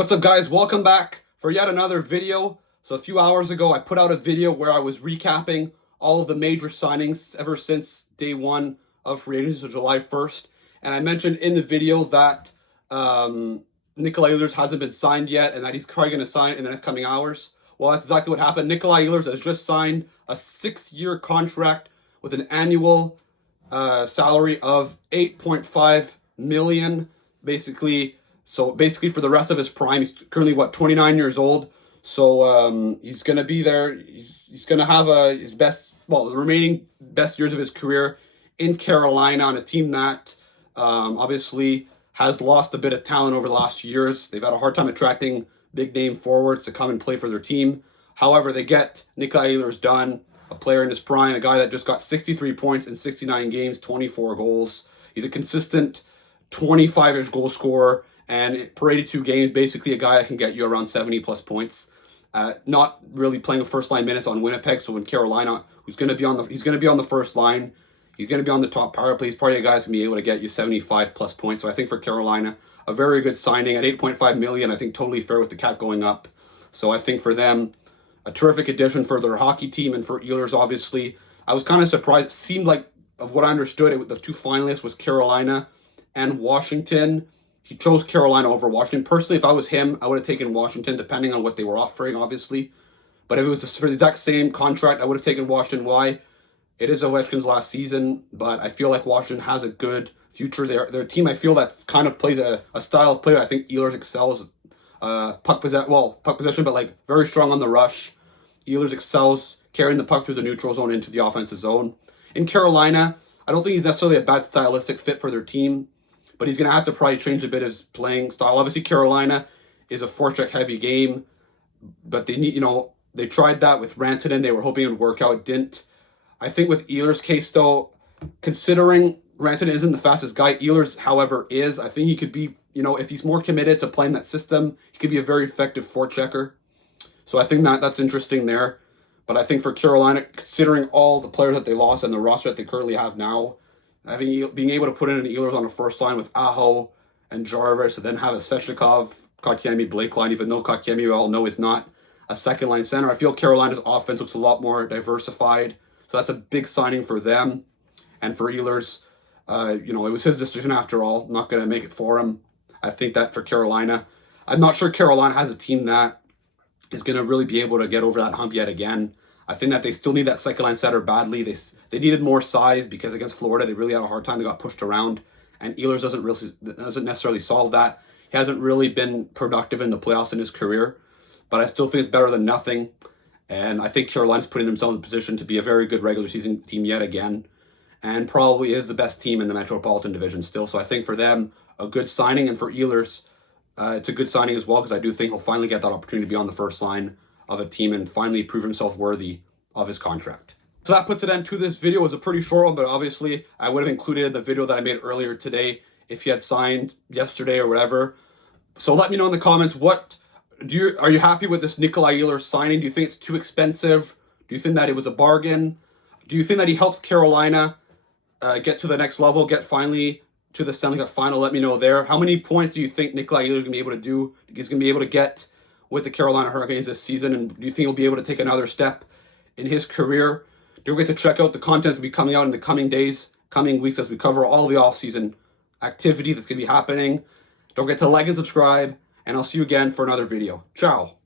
What's up, guys? Welcome back for yet another video. So a few hours ago, I put out a video where I was recapping all of the major signings ever since day one of free agency, so July 1st. And I mentioned in the video that Nikolaj Ehlers hasn't been signed yet and that he's probably going to sign in the next coming hours. Well, that's exactly what happened. Nikolaj Ehlers has just signed a 6-year contract with an annual salary of $8.5 million, basically. So basically for the rest of his prime. He's currently, 29 years old. So he's going to be there. He's going to have his best, the remaining best years of his career in Carolina on a team that obviously has lost a bit of talent over the last few years. They've had a hard time attracting big-name forwards to come and play for their team. However, they get Nikolaj Ehlers done, a player in his prime, a guy that just got 63 points in 69 games, 24 goals. He's a consistent 25-ish goal scorer. And per 82 games, basically a guy that can get you around 70-plus points. Not really playing first-line minutes on Winnipeg, so in Carolina, he's going to be on the first line. He's going to be on the top power play. He's probably a guy that's going to be able to get you 75-plus points. So I think for Carolina, a very good signing at $8.5 million. I think totally fair with the cap going up. So I think for them, a terrific addition for their hockey team, and for Ehlers, obviously. I was kind of surprised. It seemed like, of what I understood, the two finalists was Carolina and Washington. He chose Carolina over Washington. Personally, if I was him, I would have taken Washington, depending on what they were offering, obviously. But if it was for the exact same contract, I would have taken Washington. Why? It is Ovechkin's last season, but I feel like Washington has a good future. They're a team, I feel, that kind of plays a style of play. I think Ehlers excels puck possession, but like very strong on the rush. Ehlers excels carrying the puck through the neutral zone into the offensive zone. In Carolina, I don't think he's necessarily a bad stylistic fit for their team, but he's going to have to probably change a bit his playing style. Obviously, Carolina is a forecheck heavy game, but they need, they tried that with Rantanen. They were hoping it would work out. It didn't. I think with Ehlers' case, though, considering Rantanen isn't the fastest guy, Ehlers, however, is. I think he could be, if he's more committed to playing that system, he could be a very effective forechecker. So I think that's interesting there. But I think for Carolina, considering all the players that they lost and the roster that they currently have now, I think being able to put in an Ehlers on the first line with Aho and Jarvis, and then have a Svechnikov, Kotkaniemi, Blake line, even though Kotkaniemi, we all know, is not a second-line center. I feel Carolina's offense looks a lot more diversified. So that's a big signing for them. And for Ehlers, it was his decision after all. I'm not going to make it for him. I think that for Carolina, I'm not sure Carolina has a team that is going to really be able to get over that hump yet again. I think that they still need that second-line center badly. They needed more size because against Florida, they really had a hard time. They got pushed around, and Ehlers doesn't necessarily solve that. He hasn't really been productive in the playoffs in his career, but I still think it's better than nothing. And I think Carolina's putting themselves in a position to be a very good regular season team yet again, and probably is the best team in the Metropolitan Division still. So I think for them, a good signing, and for Ehlers, it's a good signing as well, because I do think he'll finally get that opportunity to be on the first line of a team and finally prove himself worthy of his contract. So that puts an end to this video. It was a pretty short one, but obviously I would have included the video that I made earlier today if he had signed yesterday or whatever. So let me know in the comments, are you happy with this Nikolaj Ehlers signing? Do you think it's too expensive? Do you think that it was a bargain? Do you think that he helps Carolina get to the next level, get finally to the Stanley Cup final? Let me know there. How many points do you think Nikolaj Ehlers is going to be able to do? He's going to be able to get with the Carolina Hurricanes this season, and do you think he'll be able to take another step in his career? Don't forget to check out the content that's going to be coming out in the coming days, coming weeks, as we cover all the off-season activity that's going to be happening. Don't forget to like and subscribe, and I'll see you again for another video. Ciao.